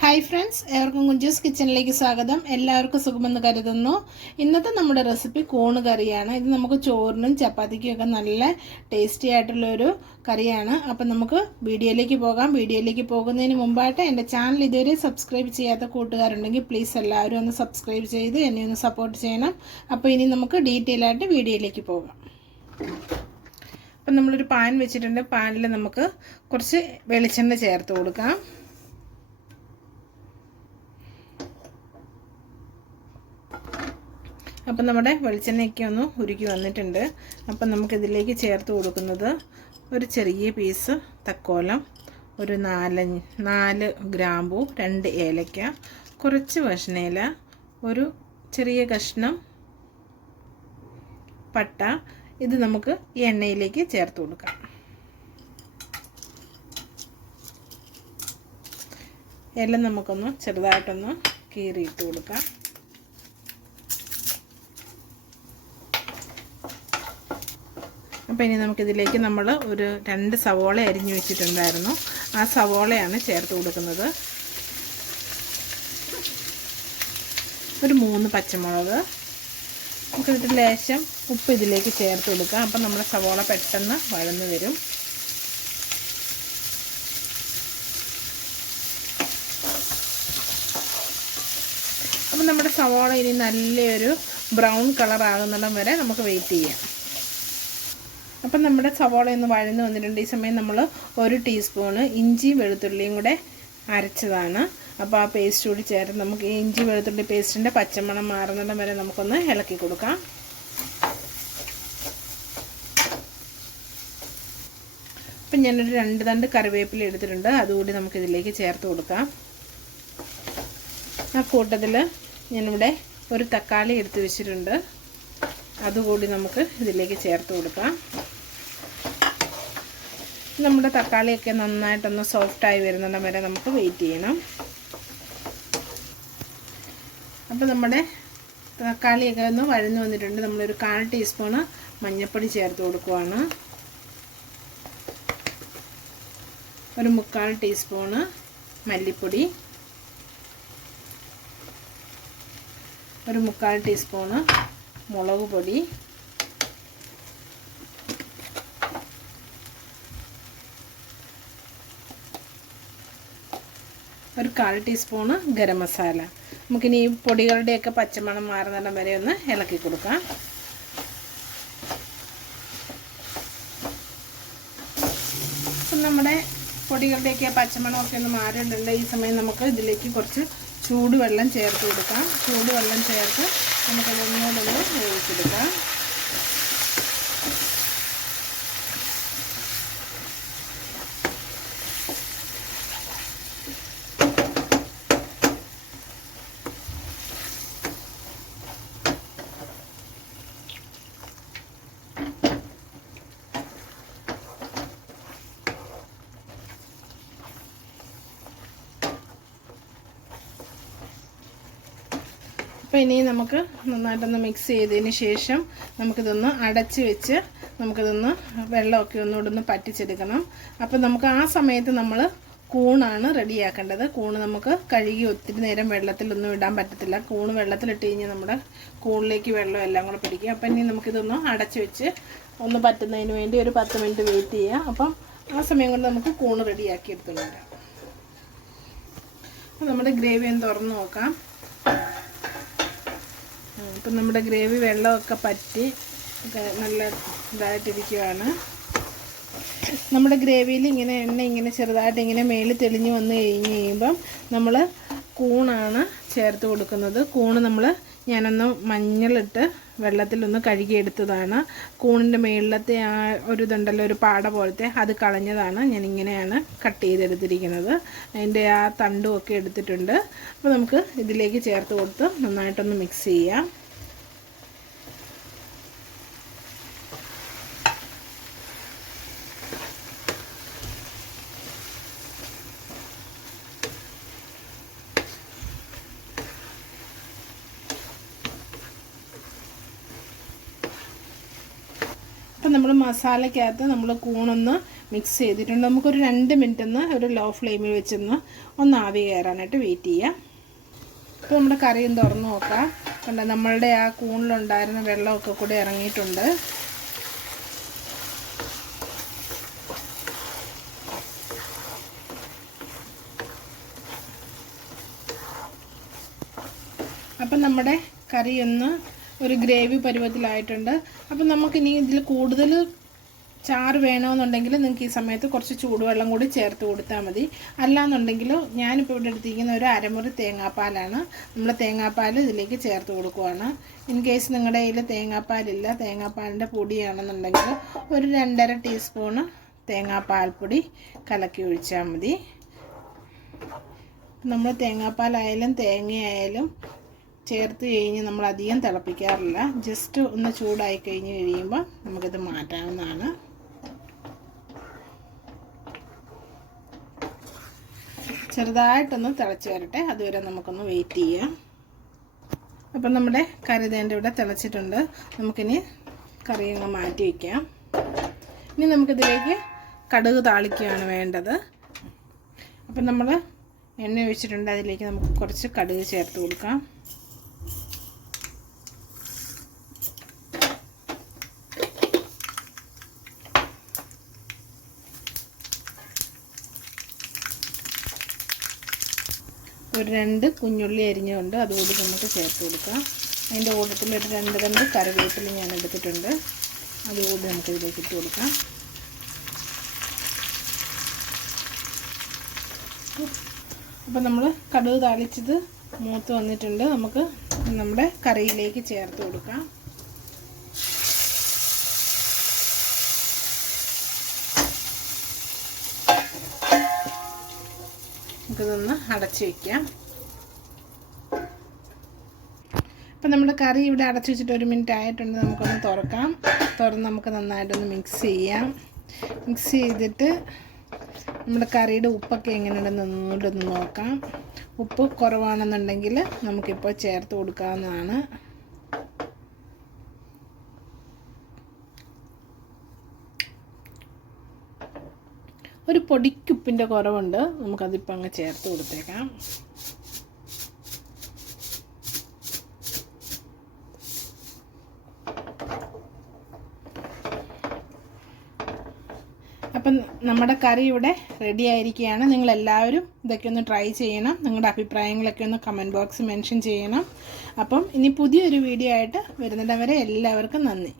Hi friends ഏവർക്കും കുഞ്ചൂസ് കിച്ചണിലേക്ക് സ്വാഗതം. എല്ലാവർക്കും സുഖമെന്ന് കരുതുന്നു. ഇന്നത്തെ നമ്മുടെ റെസിപ്പി കൂണ് കറിയാണ്. ഇത് നമുക്ക് ചോറിനും ചപ്പാത്തിക്കും ഒക്കെ നല്ല ടേസ്റ്റി ആയിട്ടുള്ളൊരു കറിയാണ്. അപ്പം നമുക്ക് വീഡിയോയിലേക്ക് പോകാം. വീഡിയോയിലേക്ക് പോകുന്നതിന് മുമ്പായിട്ട് എന്റെ ചാനൽ ഇതുവരെ സബ്സ്ക്രൈബ് ചെയ്യാത്ത കൂട്ടുകാരുണ്ടെങ്കിൽ പ്ലീസ് എല്ലാവരും ഒന്ന് സബ്സ്ക്രൈബ് ചെയ്ത് എന്നെ ഒന്ന് സപ്പോർട്ട് ചെയ്യണം. അപ്പോൾ ഇനി നമുക്ക് ഡീറ്റെയിൽ ആയിട്ട് വീഡിയോയിലേക്ക് പോകാം. അപ്പം നമ്മളൊരു പാൻ വെച്ചിട്ടുണ്ട്. പാനിൽ നമുക്ക് കുറച്ച് വെളിച്ചെണ്ണ ചേർത്ത് കൊടുക്കാം. അപ്പം നമ്മുടെ വെളിച്ചെണ്ണയൊക്കെ ഒന്ന് ഉരുക്കി വന്നിട്ടുണ്ട്. അപ്പം നമുക്കിതിലേക്ക് ചേർത്ത് കൊടുക്കുന്നത് ഒരു ചെറിയ പീസ് തക്കോലം ഒരു നാല് നാല് ഗ്രാമ്പു രണ്ട് ഏലക്ക കുറച്ച് വഷണയില ഒരു ചെറിയ കഷ്ണം പട്ട. ഇത് നമുക്ക് ഈ എണ്ണയിലേക്ക് ചേർത്ത് കൊടുക്കാം. എല്ലാം നമുക്കൊന്ന് ചെറുതായിട്ടൊന്ന് കീറിയിട്ട് കൊടുക്കാം. അപ്പോൾ ഇനി നമുക്കിതിലേക്ക് നമ്മൾ ഒരു രണ്ട് സവോള അരിഞ്ഞു വെച്ചിട്ടുണ്ടായിരുന്നു. ആ സവോളയാണ് ചേർത്ത് കൊടുക്കുന്നത്. ഒരു മൂന്ന് പച്ചമുളക്. നമുക്കിതിട്ട് ലേശം ഉപ്പ് ഇതിലേക്ക് ചേർത്ത് കൊടുക്കാം. അപ്പം നമ്മുടെ സവോള പെട്ടെന്ന് വഴന്നു വരും. അപ്പം നമ്മുടെ സവോള ഇനി നല്ലൊരു ബ്രൗൺ കളർ ആകുന്നിടം വരെ നമുക്ക് വെയിറ്റ് ചെയ്യാം. അപ്പം നമ്മുടെ സവോള ഒന്ന് വഴന്ന് വന്നിട്ടുണ്ട്. ഈ സമയം നമ്മൾ ഒരു ടീസ്പൂണ് ഇഞ്ചി വെളുത്തുള്ളിയും കൂടെ അരച്ചതാണ്. അപ്പോൾ ആ പേസ്റ്റ് കൂടി ചേർത്ത് നമുക്ക് ഈ ഇഞ്ചി വെളുത്തുള്ളി പേസ്റ്റിന്റെ പച്ചമണം മാറുന്നിടം വരെ നമുക്കൊന്ന് ഇളക്കി കൊടുക്കാം. അപ്പം ഞാനൊരു രണ്ട് തണ്ട് കറിവേപ്പില എടുത്തിട്ടുണ്ട്. അതുകൂടി നമുക്കിതിലേക്ക് ചേർത്ത് കൊടുക്കാം. ആ കൂട്ടത്തിൽ ഞാനിവിടെ ഒരു തക്കാളി എടുത്ത് വെച്ചിട്ടുണ്ട്. അതുകൂടി നമുക്ക് ഇതിലേക്ക് ചേർത്ത് കൊടുക്കാം. നമ്മുടെ തക്കാളിയൊക്കെ നന്നായിട്ടൊന്ന് സോഫ്റ്റായി വരുന്നിടം വരെ നമുക്ക് വെയിറ്റ് ചെയ്യണം. അപ്പോൾ നമ്മുടെ തക്കാളിയൊക്കെ ഒന്ന് വഴന്നു വന്നിട്ടുണ്ട്. നമ്മളൊരു കാൽ ടീസ്പൂണ് മഞ്ഞൾപ്പൊടി ചേർത്ത് കൊടുക്കുവാണ്. ഒരു മുക്കാൽ ടീസ്പൂണ് മല്ലിപ്പൊടി. ഒരു മുക്കാൽ ടീസ്പൂണ് മുളക് പൊടി. ഒരു കാൽ ടീസ്പൂണ് ഗരം മസാല. നമുക്കിനി ഈ പൊടികളുടെയൊക്കെ പച്ചമണം മാറുന്നിടം വരെ ഒന്ന് ഇളക്കി കൊടുക്കാം. അപ്പം നമ്മുടെ പൊടികളുടെയൊക്കെ പച്ചമണമൊക്കെ ഒന്ന് മാറിയിട്ടുണ്ട്. ഈ സമയം നമുക്ക് ഇതിലേക്ക് കുറച്ച് ചൂടുവെള്ളം ചേർത്ത് കൊടുക്കാം. ചൂടുവെള്ളം ചേർത്ത് നമുക്കതൊന്നുകൂടൊന്ന് വേവിച്ചെടുക്കാം. അപ്പോൾ ഇനി നമുക്ക് നന്നായിട്ടൊന്ന് മിക്സ് ചെയ്തതിന് ശേഷം നമുക്കിതൊന്ന് അടച്ച് വെച്ച് നമുക്കിതൊന്ന് വെള്ളമൊക്കെ ഒന്നുകൂടെ ഒന്ന് പറ്റിച്ചെടുക്കണം. അപ്പോൾ നമുക്ക് ആ സമയത്ത് നമ്മൾ കൂണാണ് റെഡിയാക്കേണ്ടത്. കൂണ് നമുക്ക് കഴുകി ഒത്തിരി നേരം വെള്ളത്തിലൊന്നും ഇടാൻ പറ്റത്തില്ല. കൂണ് വെള്ളത്തിലിട്ട് കഴിഞ്ഞാൽ നമ്മുടെ കൂണിലേക്ക് വെള്ളം എല്ലാം കൂടെ പിടിക്കും അപ്പം ഇനി നമുക്കിതൊന്ന് അടച്ച് വെച്ച് ഒന്ന് പറ്റുന്നതിന് വേണ്ടി ഒരു പത്ത് മിനിറ്റ് വെയിറ്റ് ചെയ്യാം അപ്പം ആ സമയം കൊണ്ട് നമുക്ക് കൂണ് റെഡിയാക്കി എടുത്തുകൊണ്ട് അപ്പം നമ്മുടെ ഗ്രേവി ഒന്ന് തുറന്ന് നോക്കാം. ഇപ്പം നമ്മുടെ ഗ്രേവി വെള്ളമൊക്കെ പറ്റി നല്ല ഇതായിട്ടിരിക്കുകയാണ് നമ്മുടെ ഗ്രേവിയിൽ ഇങ്ങനെ എണ്ണ ഇങ്ങനെ ചെറുതായിട്ട് ഇങ്ങനെ മേളിൽ തെളിഞ്ഞ് വന്ന് കഴിഞ്ഞ് കഴിയുമ്പം നമ്മൾ കൂണാണ് ചേർത്ത് കൊടുക്കുന്നത്. കൂണ് നമ്മൾ ഞാനൊന്ന് മഞ്ഞളിട്ട് വെള്ളത്തിലൊന്ന് കഴുകിയെടുത്തതാണ്. കൂണിന്റെ മേളിലത്തെ ആ ഒരു ഇതുണ്ടല്ലോ ഒരു പാട പോലത്തെ അത് കളഞ്ഞതാണ്. ഞാനിങ്ങനെയാണ് കട്ട് ചെയ്തെടുത്തിരിക്കുന്നത്. അതിന്റെ ആ തണ്ടും ഒക്കെ എടുത്തിട്ടുണ്ട്. അപ്പോൾ നമുക്ക് ഇതിലേക്ക് ചേർത്ത് കൊടുത്ത് നന്നായിട്ടൊന്ന് മിക്സ് ചെയ്യാം. നമ്മൾ മസാലയ്ക്കകത്ത് നമ്മൾ കൂണൊന്ന് മിക്സ് ചെയ്തിട്ടുണ്ട്. നമുക്കൊരു രണ്ട് മിനിറ്റ് ഒന്ന് ഒരു ലോ ഫ്ലെയിമിൽ വെച്ചൊന്ന് ഒന്ന് ആവി കയറാനായിട്ട് വെയിറ്റ് ചെയ്യാം. ഇപ്പോൾ നമ്മുടെ കറിയും തുറന്ന് നോക്കാം. കണ്ട നമ്മളുടെ ആ കൂണിലുണ്ടായിരുന്ന വെള്ളമൊക്കെ കൂടി ഇറങ്ങിയിട്ടുണ്ട്. അപ്പം നമ്മുടെ കറി ഒന്ന് ഒരു ഗ്രേവി പരുവത്തിലായിട്ടുണ്ട്. അപ്പം നമുക്കിനി ഇതിൽ കൂടുതൽ ചാറ് വേണമെന്നുണ്ടെങ്കിൽ നിങ്ങൾക്ക് ഈ സമയത്ത് കുറച്ച് ചൂടുവെള്ളം കൂടി ചേർത്ത് കൊടുത്താൽ മതി. അല്ലാന്നുണ്ടെങ്കിൽ ഞാനിപ്പോൾ ഇവിടെ എടുത്തിരിക്കുന്ന ഒരു അരമുറി തേങ്ങാപ്പാലാണ്. നമ്മൾ തേങ്ങാപ്പാൽ ഇതിലേക്ക് ചേർത്ത് കൊടുക്കുവാണ്. ഇൻ കേസ് നിങ്ങളുടെ കയ്യിൽ തേങ്ങാപ്പാലില്ല തേങ്ങാപ്പാലിന്റെ പൊടിയാണെന്നുണ്ടെങ്കിൽ ഒരു രണ്ടര ടീസ്പൂണ് തേങ്ങാപ്പാൽപ്പൊടി കലക്കി ഒഴിച്ചാൽ മതി. നമ്മൾ തേങ്ങാപ്പാലായാലും തേങ്ങയായാലും ചേർത്ത് കഴിഞ്ഞ് നമ്മൾ അധികം തിളപ്പിക്കാറില്ല. ജസ്റ്റ് ഒന്ന് ചൂടായി കഴിഞ്ഞ് കഴിയുമ്പോൾ നമുക്കിത് മാറ്റാവുന്നതാണ്. ചെറുതായിട്ടൊന്ന് തിളച്ച് വരട്ടെ. അതുവരെ നമുക്കൊന്ന് വെയിറ്റ് ചെയ്യാം. അപ്പം നമ്മുടെ കരുതേന്റെ തേന്റെ ഇവിടെ തിളച്ചിട്ടുണ്ട്. നമുക്കിനി കറി അങ്ങ് മാറ്റി വയ്ക്കാം ഇനി നമുക്കിതിലേക്ക് കടുക് താളിക്കുകയാണ് വേണ്ടത്. അപ്പം നമ്മൾ എണ്ണ ഒഴിച്ചിട്ടുണ്ട്. അതിലേക്ക് നമുക്ക് കുറച്ച് കടുക് ചേർത്ത് കൊടുക്കാം. ഒരു രണ്ട് കുഞ്ഞുള്ളി അരിഞ്ഞുകൊണ്ട് അതുകൂടി നമുക്ക് ചേർത്ത് കൊടുക്കാം. അതിന്റെ കൂട്ടത്തിൽ ഒരു രണ്ട് രണ്ട് കറിവേപ്പില ഞാൻ എടുത്തിട്ടുണ്ട്. അതുകൂടി നമുക്ക് ഇതിലേക്ക് ഇട്ട് കൊടുക്കാം. അപ്പോൾ നമ്മൾ കടുക് താളിച്ചത് മൂത്ത് വന്നിട്ടുണ്ട്. നമുക്ക് നമ്മുടെ കറിയിലേക്ക് ചേർത്ത് കൊടുക്കാം. നമുക്കിതൊന്ന് അടച്ചു വയ്ക്കാം അപ്പം നമ്മുടെ കറി ഇവിടെ അടച്ചു വെച്ചിട്ട് ഒരു മിനിറ്റ് ആയിട്ടുണ്ട്. നമുക്കൊന്ന് തുറക്കാം. തുറന്ന് നമുക്ക് നന്നായിട്ടൊന്ന് മിക്സ് ചെയ്യാം. മിക്സ് ചെയ്തിട്ട് നമ്മുടെ കറിയുടെ ഉപ്പൊക്കെ എങ്ങനെയുണ്ടെന്ന് ഒന്നുകൂടെ നോക്കാം. ഉപ്പ് കുറവാണെന്നുണ്ടെങ്കിൽ നമുക്കിപ്പോൾ ചേർത്ത് കൊടുക്കാവുന്നതാണ്. ഒരു പൊടിക്കുപ്പിന്റെ കുറവുണ്ട്. നമുക്കതിപ്പോൾ അങ്ങ് ചേർത്ത് കൊടുത്തേക്കാം. അപ്പം നമ്മുടെ കറി ഇവിടെ റെഡി ആയിരിക്കുകയാണ്. നിങ്ങൾ എല്ലാവരും ഇതൊക്കെ ഒന്ന് ട്രൈ ചെയ്യണം. നിങ്ങളുടെ അഭിപ്രായങ്ങളൊക്കെ ഒന്ന് കമന്റ് ബോക്സ് മെൻഷൻ ചെയ്യണം. അപ്പം ഇനി പുതിയൊരു വീഡിയോ ആയിട്ട് വരുന്നിടം വരെ എല്ലാവർക്കും നന്ദി.